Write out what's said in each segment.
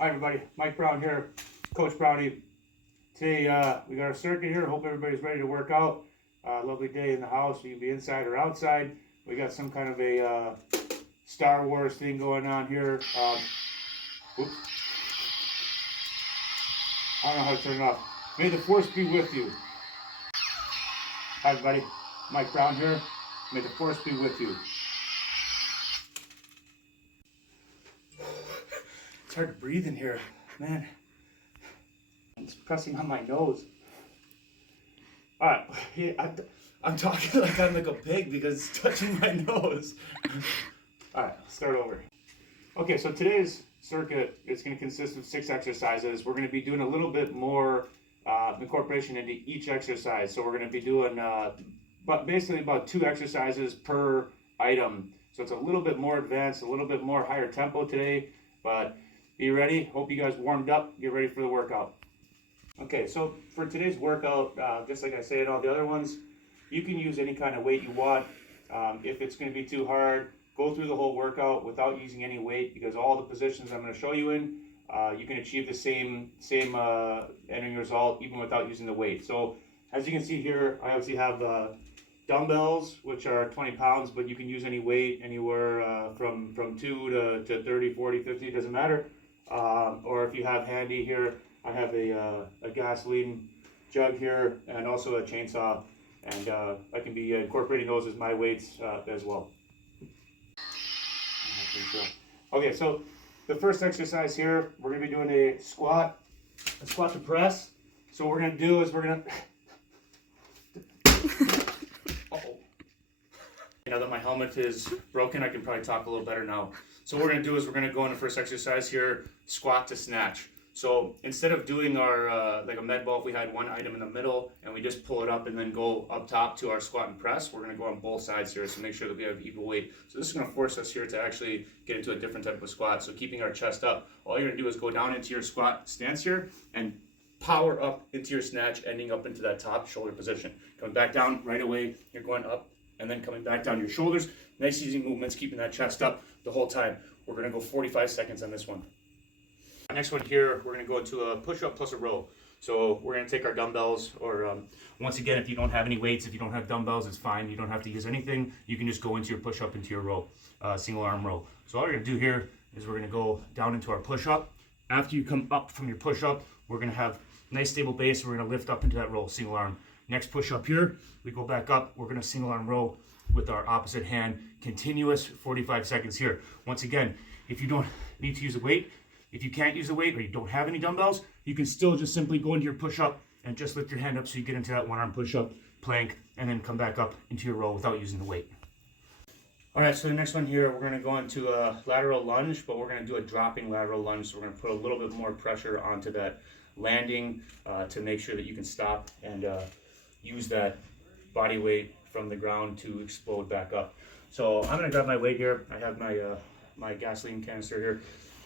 Hi everybody, Mike Brown here, Coach Brownie. Today we got our circuit here. Hope everybody's ready to work out. Lovely day in the house. You can be inside or outside. We got some kind of a Star Wars thing going on here. Oops. I don't know how to turn it off. May the force be with you. Hi everybody, Mike Brown here. May the force be with you. It's hard to breathe in here, man. It's pressing on my nose. All right, yeah, I'm talking like I'm like a pig because it's touching my nose. All right, let's start over. Okay, so today's circuit is going to consist of 6 exercises. We're going to be doing a little bit more incorporation into each exercise. So we're going to be doing but basically about 2 exercises per item. So it's a little bit more advanced, a little bit more higher tempo today, but be ready. Hope you guys warmed up. Get ready for the workout. Okay, so for today's workout, just like I say in all the other ones, you can use any kind of weight you want. If it's going to be too hard, go through the whole workout without using any weight, because all the positions I'm going to show you in, you can achieve the same ending result even without using the weight. So as you can see here, I obviously have dumbbells, which are 20 pounds, but you can use any weight, anywhere from 2 to 30, 40, 50, doesn't matter. Or if you have handy here, I have a gasoline jug here and also a chainsaw, and I can be incorporating those as my weights as well. Okay, so the first exercise here, we're going to be doing a squat to press. So what we're going to do is we're going to... Now that my helmet is broken, I can probably talk a little better now. So what we're going to do is we're going to go in the first exercise here, squat to snatch. So instead of doing our, like a med ball, if we had one item in the middle and we just pull it up and then go up top to our squat and press, we're going to go on both sides here, so make sure that we have equal weight. So this is going to force us here to actually get into a different type of squat. So keeping our chest up, all you're going to do is go down into your squat stance here and power up into your snatch, ending up into that top shoulder position. Coming back down right away, you're going up and then coming back down your shoulders. Nice easy movements, keeping that chest up the whole time. We're going to go 45 seconds on this one. Next one here, we're going to go into a push-up plus a row. So we're going to take our dumbbells, or once again, if you don't have any weights, if you don't have dumbbells, it's fine. You don't have to use anything. You can just go into your push-up, into your row, single arm row. So all we're going to do here is we're going to go down into our push-up. After you come up from your push-up, we're going to have nice stable base. We're going to lift up into that row, single arm. Next push-up here, we go back up. We're going to single arm row with our opposite hand, continuous 45 seconds here. Once again, if you don't need to use a weight, if you can't use a weight or you don't have any dumbbells, you can still just simply go into your push-up and just lift your hand up so you get into that one-arm push-up, plank, and then come back up into your row without using the weight. All right, so the next one here, we're going to go into a lateral lunge, but we're going to do a dropping lateral lunge. So we're going to put a little bit more pressure onto that landing to make sure that you can stop and use that body weight from the ground to explode back up. So I'm going to grab my weight here. I have my gasoline canister here.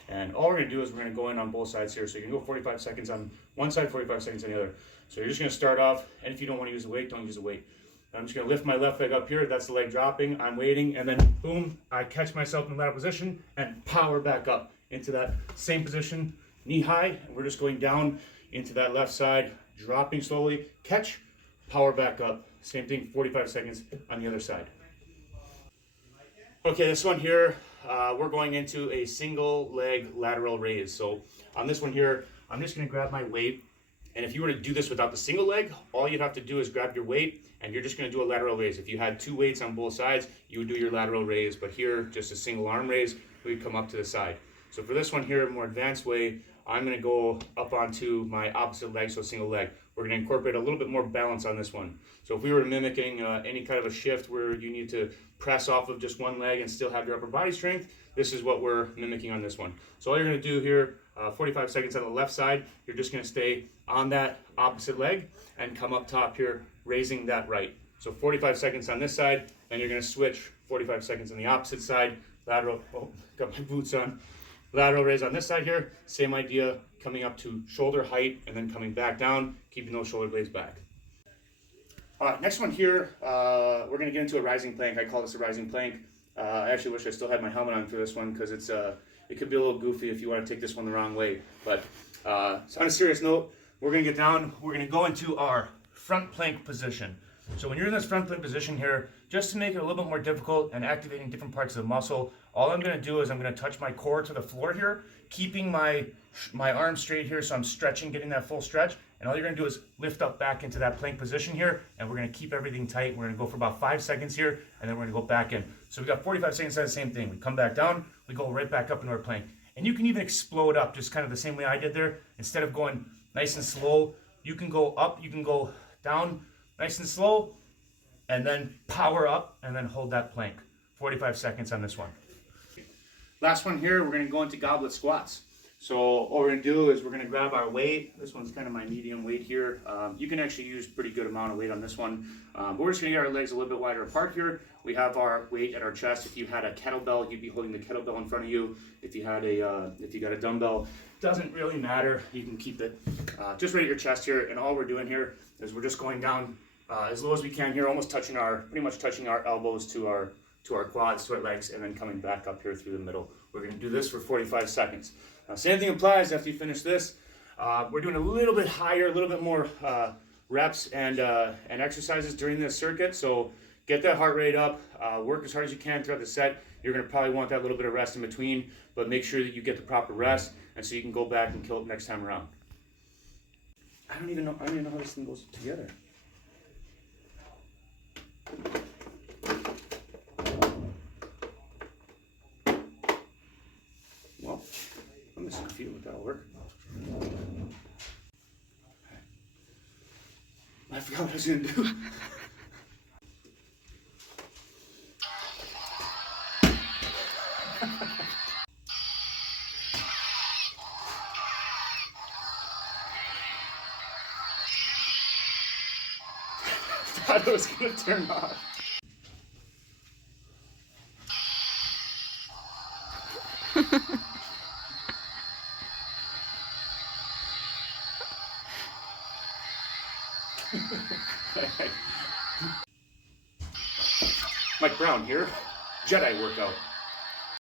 And all we're going to do is we're going to go in on both sides here. So you can go 45 seconds on one side, 45 seconds on the other. So you're just going to start off, and if you don't want to use the weight, don't use the weight. I'm just going to lift my left leg up here. That's the leg dropping. I'm waiting, and then boom, I catch myself in lateral position and power back up into that same position, knee high. And we're just going down into that left side, dropping slowly, catch, power back up. Same thing, 45 seconds on the other side. Okay, this one here, we're going into a single leg lateral raise. So on this one here, I'm just going to grab my weight. And if you were to do this without the single leg, all you'd have to do is grab your weight and you're just going to do a lateral raise. If you had 2 weights on both sides, you would do your lateral raise. But here, just a single arm raise, we'd come up to the side. So for this one here, more advanced way, I'm going to go up onto my opposite leg, so single leg. We're going to incorporate a little bit more balance on this one. So if we were mimicking any kind of a shift where you need to press off of just one leg and still have your upper body strength, this is what we're mimicking on this one. So all you're going to do here, 45 seconds on the left side, you're just going to stay on that opposite leg and come up top here, raising that right. So 45 seconds on this side, then you're going to switch 45 seconds on the opposite side, lateral, oh, got my boots on. Lateral raise on this side here, same idea, coming up to shoulder height and then coming back down, keeping those shoulder blades back. Next one here, we're going to get into a rising plank. I call this a rising plank. I actually wish I still had my helmet on for this one because it's it could be a little goofy if you want to take this one the wrong way. But so on a serious note, we're going to get down, we're going to go into our front plank position. So when you're in this front plank position here, just to make it a little bit more difficult and activating different parts of the muscle, all I'm going to do is I'm going to touch my core to the floor here, keeping my arms straight here, so I'm stretching, getting that full stretch. And all you're going to do is lift up back into that plank position here, and we're going to keep everything tight. We're going to go for about 5 seconds here, and then we're going to go back in. So we got 45 seconds of the same thing. We come back down, we go right back up into our plank. And you can even explode up just kind of the same way I did there. Instead of going nice and slow, you can go up, you can go down nice and slow, and then power up, and then hold that plank. 45 seconds on this one. Last one here, we're going to go into goblet squats. So what we're going to do is we're going to grab our weight. This one's kind of my medium weight here. You can actually use pretty good amount of weight on this one. But we're just going to get our legs a little bit wider apart here. We have our weight at our chest. If you had a kettlebell, you'd be holding the kettlebell in front of you. If you had if you got a dumbbell, doesn't really matter. You can keep it just right at your chest here. And all we're doing here is we're just going down as low as we can here, almost touching pretty much touching our elbows to our quads, to our legs, and then coming back up here through the middle. We're going to do this for 45 seconds. Same thing applies after you finish this. We're doing a little bit higher, a little bit more reps and exercises during this circuit. So get that heart rate up, work as hard as you can throughout the set. You're going to probably want that little bit of rest in between, but make sure that you get the proper rest, and so you can go back and kill it next time around. I don't even know how this thing goes together. Well, I'm just confused if that'll work. I forgot what I was going to do. I thought it was going to turn off. Mike Brown here, Jedi workout.